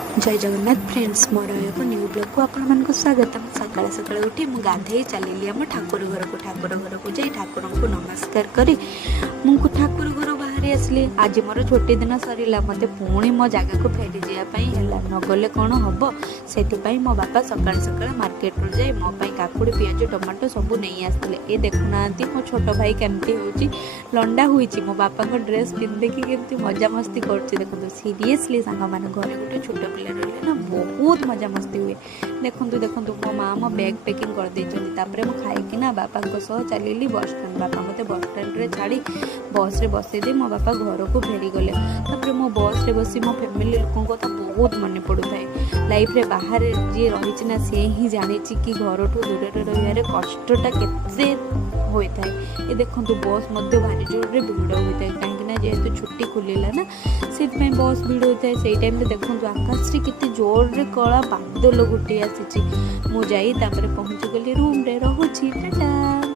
जय जगन्नाथ फ्रेंड्स मोर एक new blog को आपण स्वागत। सकाल सकाल उठी मु गाधे चलिली आम ठाकुर घर को जाई ठाकुर को नमस्कार करी मुझे ठाकुर घर बाहर आसली। आज मोर छोटी दिन सरला मत पुणी मो जगह को फेरी जावाई न गले कौन हम से मो बापा सकाल सकाल मार्केट रू जाए मो काकुड़ी पियाज टमाटो सब नहीं आसते। ये देखुना मो छोट भाई केमती हो लंडा हुई मो बापा को ड्रेस पिंधिकी केमती मजा मस्ती कर देखो सीरियसली सांग मान घरे गोटे छोट पिला रही ना बहुत मजा मस्ती हुए। देखु देखु मो माँ मो बैग पैकिंग कर देपर मुझे खाईकिना बापा चलिली बस स्टाण्ड। बापा मत बस स्टाण्ड छाड़ी बस रे बसई दे मो बापा घर को फेरी गले। तापर मो बस रे बसी मो फैमिली लोकों कथा बहुत मन पड़ू थाए। लाइफ रे बाहर जी रही ना से ही जानी कि घर ठू दूर रही कष्टा के होता है। ये देखो बस भारी जोर भिड़ होता है कहीं जेहेतु छुट्टी खुलला ना से बस भिड़ होता है। से टाइम देखो आकाश के जोर रे कला बादल गोटे आसी मुझे पहुँची गली रूम रे रहुची।